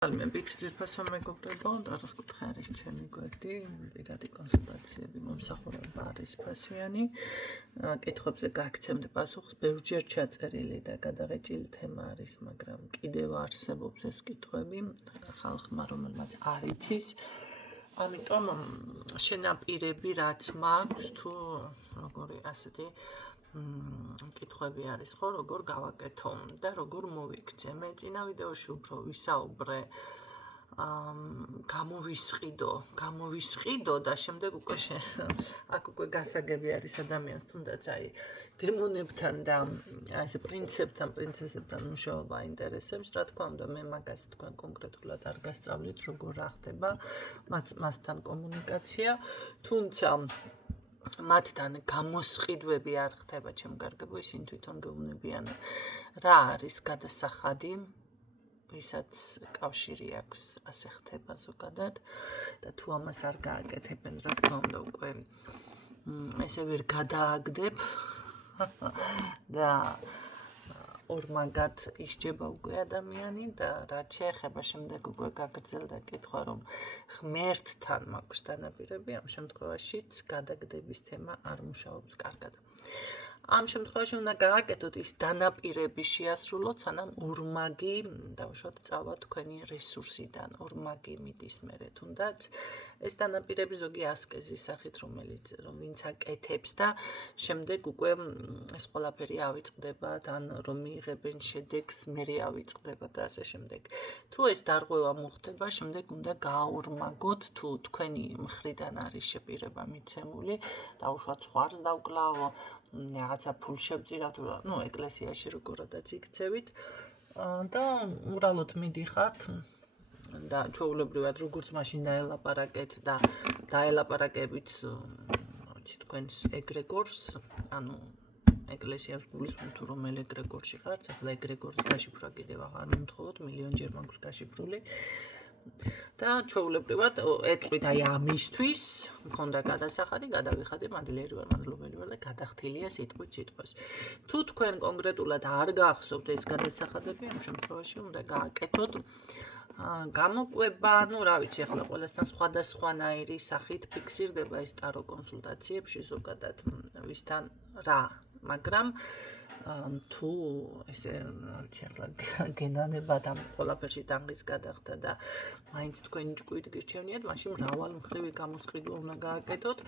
მებით ძირფასო მეგობრებო, დაროს კუთხე არის ჩემი გვერდი, პირადი კონსულტაციები მომსახურება არის ფასიანი. კითხვებზე გაგცემთ პასუხს, ბევრჯერ ჩაწერილი და გადაღეჭილი თემა არის, მაგრამ კიდევ არსებობს ეს კითხვები ხალხმა, რომელმაც არ იცის. ამიტომ შენაპირები რაც მაქვს თუ როგორი ასეთი კითხვები არის ხო, როგორ გავაკეთო და როგორ მოვიქცე. მე წინა ვიდეოში უფრო ვისაუბრე გამოვისყიდო და შემდეგ უკვე აქ უკვე გასაგები არის ადამიანს თუნდაც აი დემონებთან და ესე პრინცებთან, პრინცესებთან მუშაობა აინტერესებს. რა თქმა უნდა, მე მაგას თქვენ კონკრეტულად არ გასწავლით, როგორ რა ხდება მასთან კომუნიკაცია, თუმცა მათთან გამოსყიდვები არ ხდება ჩემ გარგებო, ისინი თვითონ გეუბნებიან რა არის გადასახადი, ვისაც კავშირი აქვს, ასე ხდება ზოგადად და თუ ამას არ გააკეთებენ, რა თქმა უნდა, უკვე ესე ვერ გადააგდებ და ორმაგად ისჯება უკვე ადამიანი და რაც შეეხება შემდეგ უკვე გაგრძელდა კითხვა, რომ ღმერთთან მაქვს დანაპირები, ამ შემთხვევაშიც გადაგდების თემა არ მუშაობს კარგად. ამ შემთხვევაში უნდა გააკეთოთ ის დანაპირები შეასრულოთ, სანამ ორმაგი დავუშვათ წავა თქვენი რესურსიდან, ორმაგი მიდის მერე, თუნდაც ეს დანაპირები ზოგი ასკეზის სახით, ვინც აკეთებს და შემდეგ უკვე ეს ყველაფერი ავიწყდებათ, ან რომ მიიღებენ შედეგს, მერე ავიწყდება და ასე შემდეგ. თუ ეს დარღვევა მოხდება, შემდეგ უნდა გააორმაგოთ, თუ თქვენი მხრიდან არის შეპირება მიცემული, დავუშვათ ზღვარს დავკლავო, რაღაცა ფულს შევწირავთ, ეკლესიაში როგორადაც იქცევით და უბრალოდ მიდიხართ და ჩვეულებრივად როგორც მაშინ დაელაპარაკეთ და დაელაპარაკებით თქვენს ეგრეგორს, ანუ ეკლესიას გულისხმობთ თუ რომელ ეგრეგორში ხართ, ახლა ეგრეგორს გაშიფრვა კიდევ აღარ მომთხოვოთ, მილიონჯერ მაქვს გაშიფრული. და ჩვეულებრივად ეტყვით აი ამისთვის მქონდა გადასახადი, გადავიხადე, მადლიერი ვარ, მადლობელი ვარ და გადახდილია სიტყვით სიტყვას. თუ თქვენ კონკრეტულად არ გახსოვთ ეს გადასახადები, ამ შემთხვევაში უნდა გააკეთოთ გამოკვება, რა ვიცი, ახლა ყველასთან სხვადასხვანაირი სახით ფიქსირდება ეს ტარო კონსულტაციებში ზოგადად ვისთან რა, მაგრამ თუ ესე ვიცი ახლა გენანებად ამ ყველაფერში ტანგის გადახდა და მაინც თქვენი ჭკვით გირჩევნიათ, მაშინ მრავალმხრივი გამოსყიდვა უნდა გააკეთოთ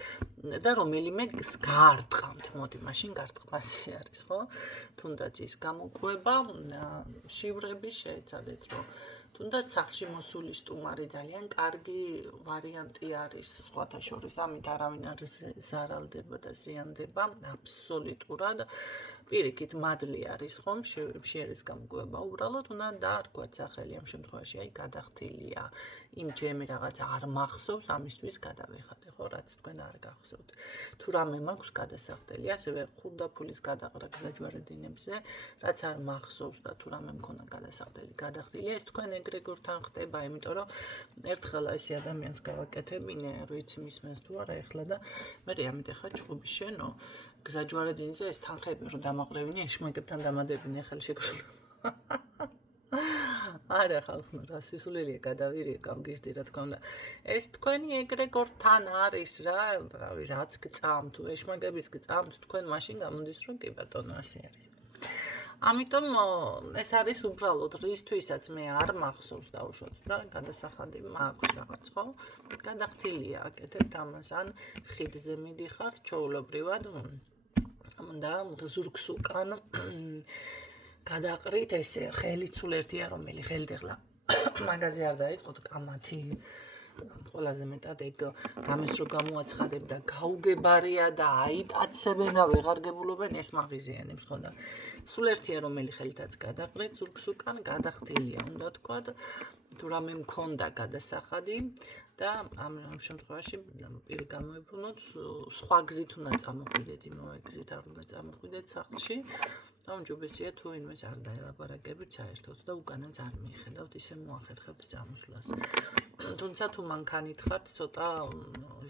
და რომელიმე გაარტყამთ, მოდი, მაშინ გარტყმასი არის, ხო? თუნდაც ის გამოკვება, შივრები შეეცადეთ, რომ თუნდაც სახლში მოსული სტუმარი ძალიან კარგი ვარიანტი არის სხვათა შორის, ამით არავინ არ ზარალდება და ზიანდება, აბსოლუტურად. პირიქით მადლი არის ხომ, შიერის გამოკვება, უბრალოდ უნდა დაარქვათ სახელი, ამ შემთხვევაში აი გადახდილია. იმ ჯემი რაღაც არ მახსოვს, ამისთვის გადავიხადე, ხო, რაც თქვენ არ გახსოვთ. თუ რამე მაქვს გადასახდელი, ასევე ხურდაფულის გადაყრა გზაჯვარედინებზე, რაც არ მახსოვს და თუ რამე მქონა გადასახდელი, გადახდილია, ეს თქვენ ეგრეგორთან ხდება, იმიტომ რომ ერთხელ ესე ადამიანს გავაკეთებინე, რო იცი მისმენს თუ არა ეხლა და მე ამით ახლა ჭუბი შენო გზაჯვარედინზე ეს თანხები რომ დამაყრევინე, ეშმაკებთან დამადებინე ხელი შეგროვე. არა ხალხო, რა სისულელია გადავირიე, გამგიჟდი რა თქმა უნდა. ეს თქვენი ეგრეგორთან არის რა, რავი, რაც გწამთ, ეშმაკების გწამთ, თქვენ მაშინ გამოდის რომ კი ბატონო ასე არის. ამიტომ ეს არის უბრალოდ რისთვისაც მე არ მახსოვს დავუშვათ რა, გადასახადი მაქვს რაღაც, ხო? გადახდილია, აკეთებთ ამას, ან ხიდზე მიდიხართ, ჩვეულებრივად და ზურგს უკან გადაყრით ესე ხელით სულ ერთია რომელი ხელით ახლა მაგაზე არ დაიწყოთ კამათი ყველაზე მეტად ეგ რამეს რო გამოაცხადებ და გაუგებარია და აიტაცებენ და ვეღარ გებულობენ ეს მაღიზიანებს ხო და სულ ერთია რომელი ხელითაც გადაყრით ზურგს უკან გადახდილია უნდა თქვათ თუ რამე მქონდა გადასახადი და ამ შემთხვევაში პირი გამოიბრუნოთ სხვა გზით უნდა წამოხვიდეთ იმავე გზით არ უნდა წამოხვიდეთ სახლში და უმჯობესია თუ იმას არ დაელაპარაკებით საერთოდ და უკანაც არ მიხედავთ ისე მოახერხებთ წამოსვლას თუმცა თუ მანქანით ხართ ცოტა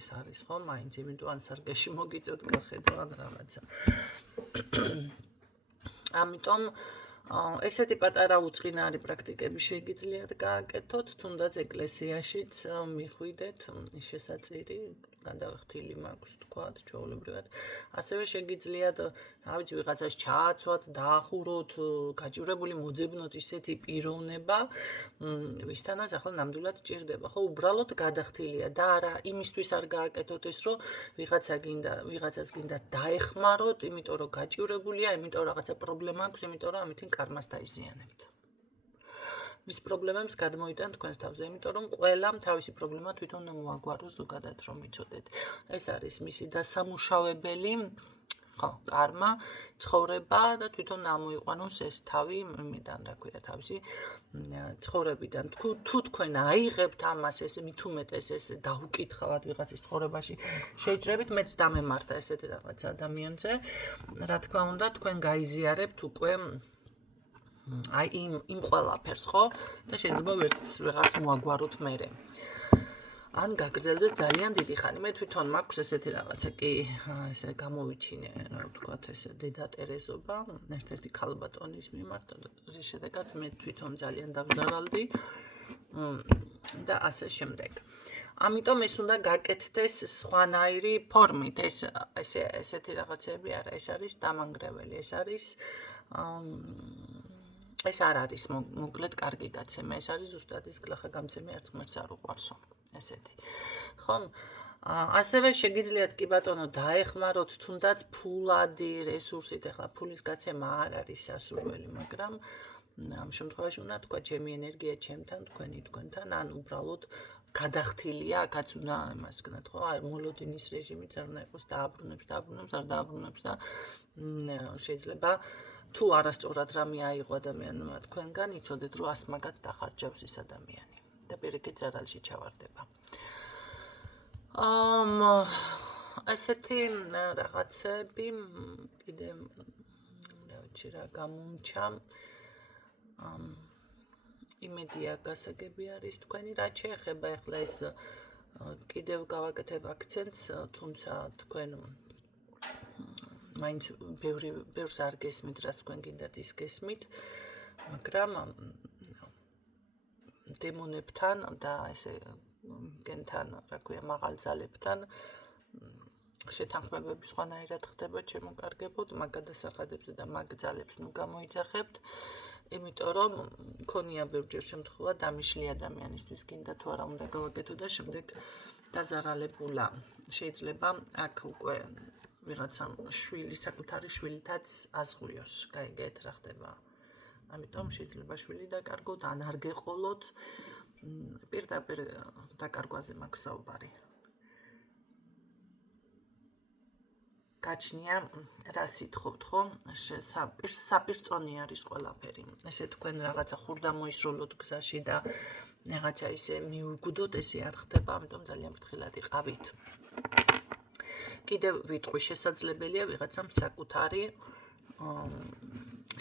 ის არის ხო მაინც იმიტომ ან სარგეში მოგიწევთ გახედო ან რაღაცა ამიტომ ესეთი პატარა უწყინარი პრაქტიკები შეგიძლიათ გააკეთოთ, თუნდაც ეკლესიაშიც მიხვიდეთ შესაწირი, გადავხთილი მაქვს თქვათ, ჩვეულებრივად. ასევე შეგიძლიათ, რა ვიცი, ვიღაცას ჩააცვათ, დაახუროთ, გაჭირებული მოძებნოთ ისეთი პიროვნება, ვისთანაც ახლა ნამდვილად ჭირდება, ხო, უბრალოდ გადახთილია და არა იმისთვის არ გააკეთოთ ეს, რომ ვიღაცას გინდა დაეხმაროთ, იმიტომ რომ გაჭირებულია, იმიტომ რომ რაღაცა პრობლემა აქვს, იმიტომ რომ ამითი კარმას დაიზიანებთ. მის პრობლემებს გადმოიტანთ თქვენს თავზე, იმიტომ რომ ყველამ თავისი პრობლემა თვითონ მოაგვაროს ზოგადად რომ იცოდეთ. ეს არის მისი დასამუშავებელი, ხო, კარმა, ცხოვრება და თვითონ ამოიყვანოს ეს თავი იმიდან, რა ქვია, თავისი ცხოვრებიდან. თუ თქვენ აიღებთ ამას, ეს მით უმეტეს ეს დაუკითხავთ ვიღაცის ცხოვრებაში, შეიჭრებით მეც დამემართა ესეთი რაღაც ადამიანზე, რა თქმა უნდა, თქვენ გაიზიარებთ უკვე აი იმ ყველაფერს, ხო? და შეიძლება ვეღარც მოაგვაროთ მერე. ან გაგრძელდეს ძალიან დიდი ხანი. მე თვითონ მაქვს ესეთი რაღაცა კი, ესე გამოვიჩინე, რა ვთქვათ, ეს დედა ტერეზობა, ერთ-ერთი ქალბატონის მიმართ, რის შედეგად მე თვითონ ძალიან დავზარალდი და ასე შემდეგ. ამიტომ ეს უნდა გაკეთდეს სხვანაირი ფორმით, ესეთი რაღაცები არა, ეს არის დამანგრეველი, ეს არ არის მოკლედ კარგი გაცემა, ეს არის ზუსტად ის გლახა-გამცემი არც ღმერთს არ უყვარსო, ესეთი. ხომ? ასევე შეგიძლიათ კი ბატონო დაეხმაროთ თუნდაც ფულადი რესურსით, ახლა ფულის გაცემა არ არის სასურველი, მაგრამ ამ შემთხვევაში უნდა თქვა ჩემი ენერგია ჩემთან, თქვენი თქვენთან, ან უბრალოდ გადახთილია, აქაც უნდა იმას გქნათ, ხო? აი მოლოდინის რეჟიმიც არ უნდა იყოს დააბრუნებს, არ დააბრუნებს და შეიძლება თუ არასწორად რამე აიღო ადამიანმა თქვენგან, იცოდეთ, რომ ასმაგად დახარჯავს ეს ადამიანი და პირიქით ზარალში ჩავარდება. ესეთი რაღაცები კიდე რა ვიცი რა გამომჩა. იმედია გასაგები არის თქვენი, რაც შეეხება ახლა ეს კიდევ გავაკეთებ აქცენტს, თუმცა თქვენ მაინც ბევრს არ გესმით, რაც თქვენ გინდათ ის გესმით, მაგრამ დემონებთან და ესე გენთან, რა ქვია, მაღალ ძალებთან შეთანხმებები სხვანაირად ხდება, ჩემოკარგებოდ, მაგ გადასახადებებზე და მაგ ძალებს ნუ გამოიძახებთ, იმიტომ რომ მქონია ბევრჯერ შემთხვევა დამიშლი ადამიანისთვის გინდა თუ არა უნდა გავაკეთო და შემდეგ დაზარალებულა. შეიძლება აქ უკვე ვიღაცა შვილი, საკუთარი შვილითაც აზღვიოს, გაიგეთ რა ხდება. ამიტომ შეიძლება შვილი დაკარგოთ, ან არ გეყოლოთ, პირდაპირ დაკარგვაზე მაქვს საუბარი. გაჩნია, რა სიტყვობთ, ხო? საპირწონი არის ყველაფერი. ესე თქვენ რაღაცა ხურდა მოისროლოთ გზაში და რაღაცა ისე მიუგდოთ, ესე არ ხდება, ამიტომ ძალიან ფრთხილად იყავით. კიდევ ვიტყვი, შესაძლებელია ვიღაცამ საკუთარი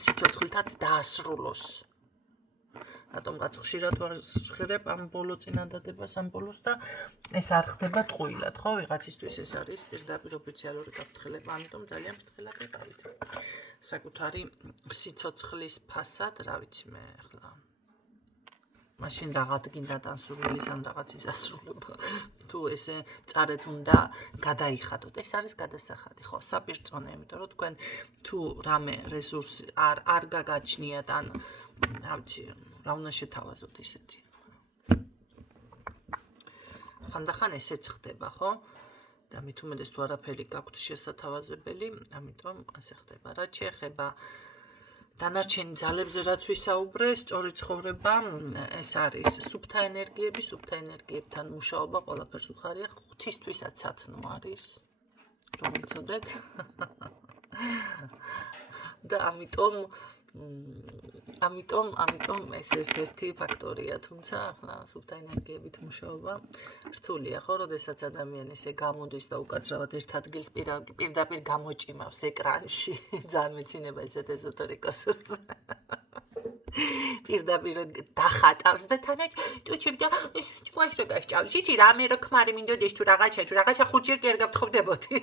სიცოცხლითაც დაასრულოს. რატომღაც ხშირად ვარსხირებ ამ ბოლო წინადადებას ამ ბოლოს და ეს არ ხდება ტყუილად, ხო? ვიღაცისთვის ეს არის პირდაპირ ოფიციალური გაფრთხილება, ამიტომ ძალიან ფრთხილად იყავით. საკუთარი სიცოცხლის ფასად, რა ვიცი მე ახლა. მაშინ რაღაც გინდა დასრულის ან რაღაცის ასრულება. თუ ესე წარეთ უნდა გადაიხადოთ, ეს არის გადასახადი, ხო? საპირწონე, იმიტომ რომ თქვენ თუ რამე რესურსი არ გაგაჩნიათ ან რა ვიცი რა უნდა შეთავაზოთ ისეთი. ხანდახან ესეც ხდება, ხო? და მით უმეტეს თუ არაფერი გაქვთ შესათავაზებელი, ამიტომ ასე ხდება. რაც შეეხება დანარჩენი ძალებზე რაც ვისაუბრე, სწორი ცხოვრება, ეს არის სუფთა ენერგიებთან მუშაობა, ყველაფერს უხარია, ღვთისთვისაც სათნო არის, რომ იცოდეთ. და ამიტომ ეს ერთ-ერთი ფაქტორია, თუმცა ახლა სუფთა ენერგიებით მუშაობა რთულია, ხო, როდესაც ადამიანი ესე გამოდის და უკაცრავად ერთ ადგილს პირდაპირ გამოჭიმავს ეკრანში, ძალიან მეცინება ესეთ ეზოტერიკოსებს. პირდაპირ დახატავს და თანაც ტუჩებ და ჭკვაში რა გასჭამს, იცი რამე რო ქმარი მინდოდეს თუ რაღაცა ხუთჯერ კი არ გავთხოვდებოდი.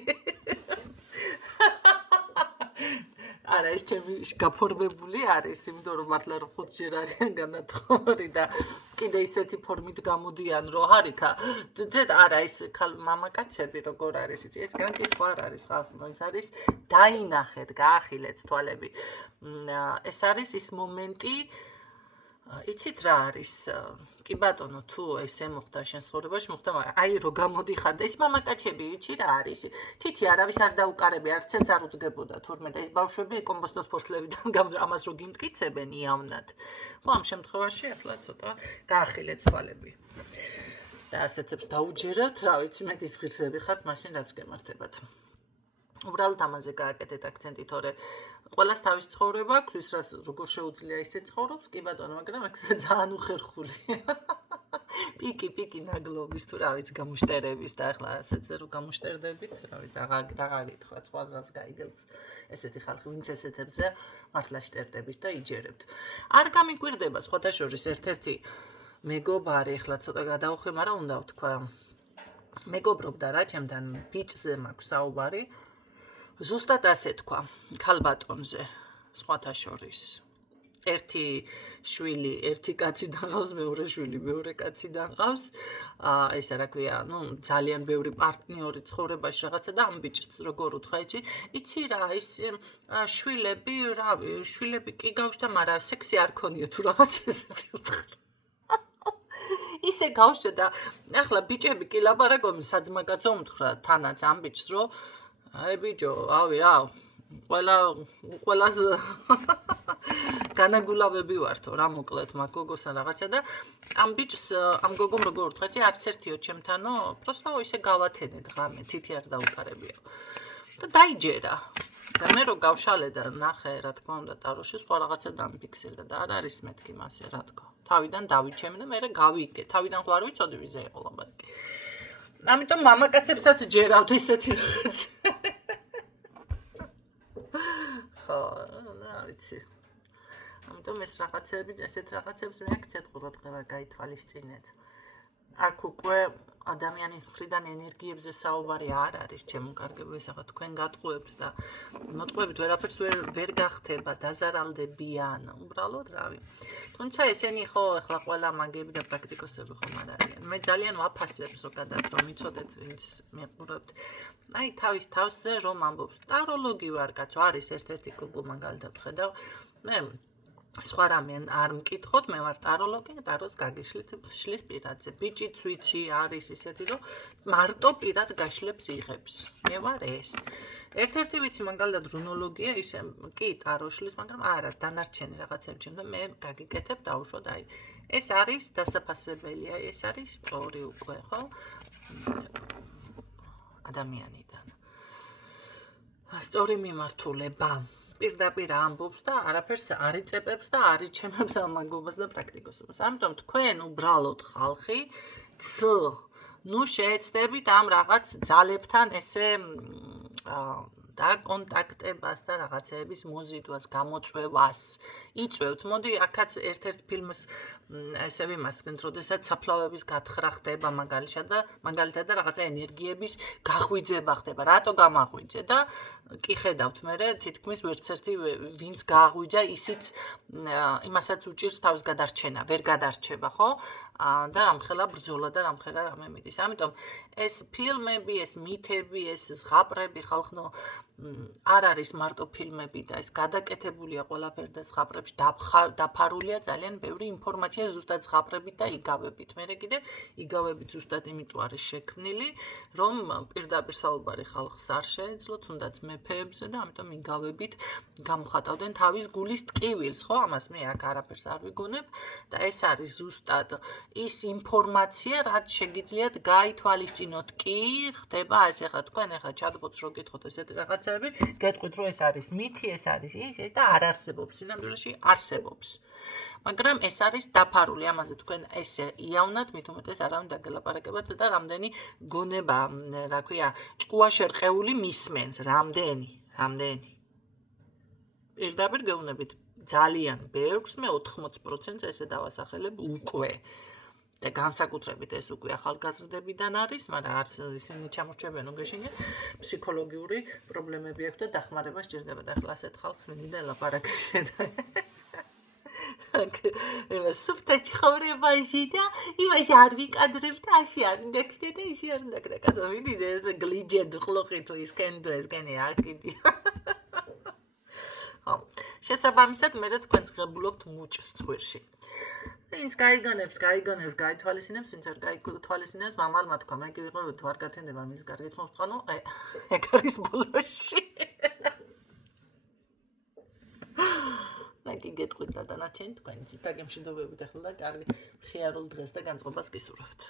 არა, ეს ჩემი გაფორმებული არის, იმიტომ რომ მართლა რომ 5 ჯერ არიან განათხოვარი და კიდე ისეთი ფორმით გამოდიან, რომ ჰარიქა, ძედ არა ეს მამაკაცები როგორ არის, იცი, ეს განკითხვა არ არის ხალხო, ეს არის დაინახეთ, გაახილეთ თვალები. ეს არის ის მომენტი, იცით რა არის? კი ბატონო, თუ ესე მოხდა შენ ცხოვრებაში, მოხდა, მაგრამ აი რო გამოდიხარ და ის მამაკაცები, იცი რა არის? თითი არავის არ დაუკარები, არც ერთს არ უდგებოდა თურმე და ეს ბავშვები კომბოსტოს ფორსლებიდან ამას რო გიმტკიცებენ იავნად. ხო, ამ შემთხვევაში ახლა ცოტა გაახილეთ თვალები. და ასეთებს დაუჯერებთ, რა ვიცი, მეტის ღირსები ხართ, მაშინ რაც გემართებათ. უბრალოდ ამაზე გააკეთეთ აქცენტი, თორე ყველას თავის ცხოვრება აქვს, ის რაც როგორ შეუძლია ისე ცხოვრობს, კი ბატონო, მაგრამ აქ ძალიან უხერხულია. პიკი ნაგლობის თუ რა ვიცი გამუშტერების და ახლა ასეთზე რომ გამუშტერდებით, რა ვიცი, რაღა გითხრათ, სხვა რას გაიგებთ ესეთი ხალხი, ვინც ესეთებზე მართლა შტერდებით და იჯერებთ. არ გამიკვირდება სხვათა შორის ერთ-ერთი მეგობარი, ახლა ცოტა გადავხე, მაგრამ უნდა ვთქვა. მეგობრობდა რა ჩემთან ბიჭზე მაქვს საუბარი. ზუსტად ასე თქვა, ქალბატონზე, სხვათა შორის. ერთი შვილი, ერთი კაციდან ყავს, მეორე შვილი, მეორე კაციდან ყავს. ესა რა ქვია, ძალიან ბევრი პარტნიორი ცხოვრებაში რაღაცა და ამ ბიჭს როგორ უთხრა, იცი რა, ის შვილები კი გავშდა, მაგრამ სექსი არ ქონია თუ რაღაც ესეთი უთხრა. ისე გავშდა და ახლა ბიჭები კი ლაპარაკობენ, საძმაკაცო უთხრა თანაც ამ ბიჭს, რომ აი ბიჭო, ავი რა, ყველას განაგულავები ვართო, რა მოკლედ მაგ გოგოსთან რაღაცა და ამ ბიჭს, ამ გოგომ როგორ უთხრა, არც ერთიო ჩემთანო, პროსტო ისე გავათენე დღამე, თითი არ დაუკარებია. და დაიჯერა. და მე რო გავშალე და ნახე, რა თქმა უნდა, ტაროში სხვა რაღაცა დამიფიქსირდა და არ არის მეთქი მასე, რა თქვა. თავიდან დავიჩემ და მე გავიგე, თავიდან ხო არ ვიცოდი ვიზე იყო ლაპარაკი. ამიტომ მამაკაცებსაც ჯერავთ ესეთი რაღაც. ხო, რა ვიცი. ამიტომ ეს რაღაცები, ესეთ რაღაცებს მე აქცეთ ყურადღება გაითვალისწინეთ. აქ უკვე ადამიანის მხრიდან ენერგიებზე საუბარი არ არის, ჩემო-კარგებო, ეხლა თქვენ გატყუებთ და მოტყუებით ვერაფერს ვერ გახდება, დაზარალდებიან, უბრალოდ რავი. თუმცა ესენი ხო ეხლა ყველა მაგები და პრაქტიკოსები ხომ არ არიან. მე ძალიან ვაფასებ ზოგადად რომ იცოდეთ, ვინც მეყურებთ. აი თავის თავზე რომ ამბობს, ტაროლოგი ვარ კაცო, არის ერთ-ერთი გოგო მაგალითად ხედავ. სხვა რამე არ მკითხოთ, მე ვარ ტაროლოგი, ტაროს გაგიშლით პირადზე. ბიჭიც ვიცი არის ისეთი, რომ მარტო პირად გაშლებს იღებს. მე ვარ ეს. ერთ-ერთი ვიცი მაგალითად რუნოლოგია, ისე კი ტაროშლის, მაგრამ არა, დანარჩენი რაღაცები ჩემ და მე გაგიკეთებ დაუშვოთ, აი. ეს არის დასაფასებელია, ეს არის სწორი უკვე, ხო? ადამიანიდან. სწორი მიმართულება. პირდაპირ ამბობს და არაფერს არ იწებებს და არ იჩემებს ამ მაგობას და პრაქტიკოსობას. ამიტომ თქვენ უბრალოდ ხალხი შეეცდებით ამ რაღაც ძალებთან ესე და კონტაქტებას და რაღაცეების მოზიდვას, გამოწვევას. იწვევთ, მოდი აქაც ერთ-ერთ ფილმს ესე ვიმასკენთ, როდესაც საფლავების გათხრა ხდება მაგალითად და რაღაცა ენერგიების გაღვიძება ხდება. რატო გამაღვიძე და კი ხედავთ მე თითქმის ვერცერთი ვინც გააღვიძა, ისიც იმასაც უჭირს თავს გადარჩენა, ვერ გადარჩება, ხო? და რამხელა ბრძოლა და რამხელა რამე მიდის. ამიტომ ეს ფილმები, ეს მითები, ეს ზღაპრები ხალხო არ არის მარტო ფილმები და ეს გადაკეთებულია ყველაფერი და ზღაპრებში დაფარულია ძალიან ბევრი ინფორმაცია ზუსტად ზღაპრებით და იგავებით. მე კიდე იგავებით ზუსტად იმიტომ არის შექმნილი, რომ პირდაპირ საუბარი ხალხს არ შეეძლო, თუნდაც მეფეებზე და ამიტომ იგავებით გამოხატავდნენ თავის გულის ტკივილს, ხო? ამას მე აქ არაფერს არ ვიგონებ და ეს არის ზუსტად ის ინფორმაცია, რაც შეგიძლიათ გაითვალისწინოთ. კი ხდება ეს ახლა თქვენ ახლა ჩატბოტს რო გითხოთ ესეთი რაღაცები, გეტყვით რომ ეს არის მითი, ეს არის ის და არ არსებობს, სინამდვილეში არსებობს. მაგრამ ეს არის დაფარული, ამაზე თქვენ ესე იავნად, მით უმეტეს არავინ დაგელაპარაკებათ და რამდენი გონება, რა ქვია, ჭკუა შერყეული მისმენს, რამდენი. პირდაპირ გეუბნებით ძალიან ბევრს, მე 80%-ს ესე დავასახელებ უკვე. და განსაკუთრებით ეს უკვე ახალგაზრდებიდან არის, მაგრამ არც ისინი ჩამორჩებიან უგეშინგენ, ფსიქოლოგიური პრობლემები აქვს და დახმარება სჭირდება და ახლა ასეთ ხალხს მინდა ელაპარაკე შედა. ება სუფთა ცხოვრებაში და იმაში არ ვიკადრებ და ასე არ უნდა ქნა და ისე არ უნდა ქნა. კაცო მიდიდე ეს გლიჯედ ხლოხი თუ ისკენდო ესგენი აკიდი. შესაბამისად მე თქვენს ღებულობთ მუჭს ცხვირში. ვინც გაიგონებს, გაითვალისწინებს, ვინც არ გაითვალისწინებს, მამალმა თქვა, მე კი ვიყო თუ არ გათენდება მის გარეთ მოსწყანო, ეგ არის ბოლოში. მე კი გეტყვით და დანარჩენი თქვენ ციტაგემში დობებით ახლა და კარგი მხიარულ დღეს და განწყობას გისურვებთ.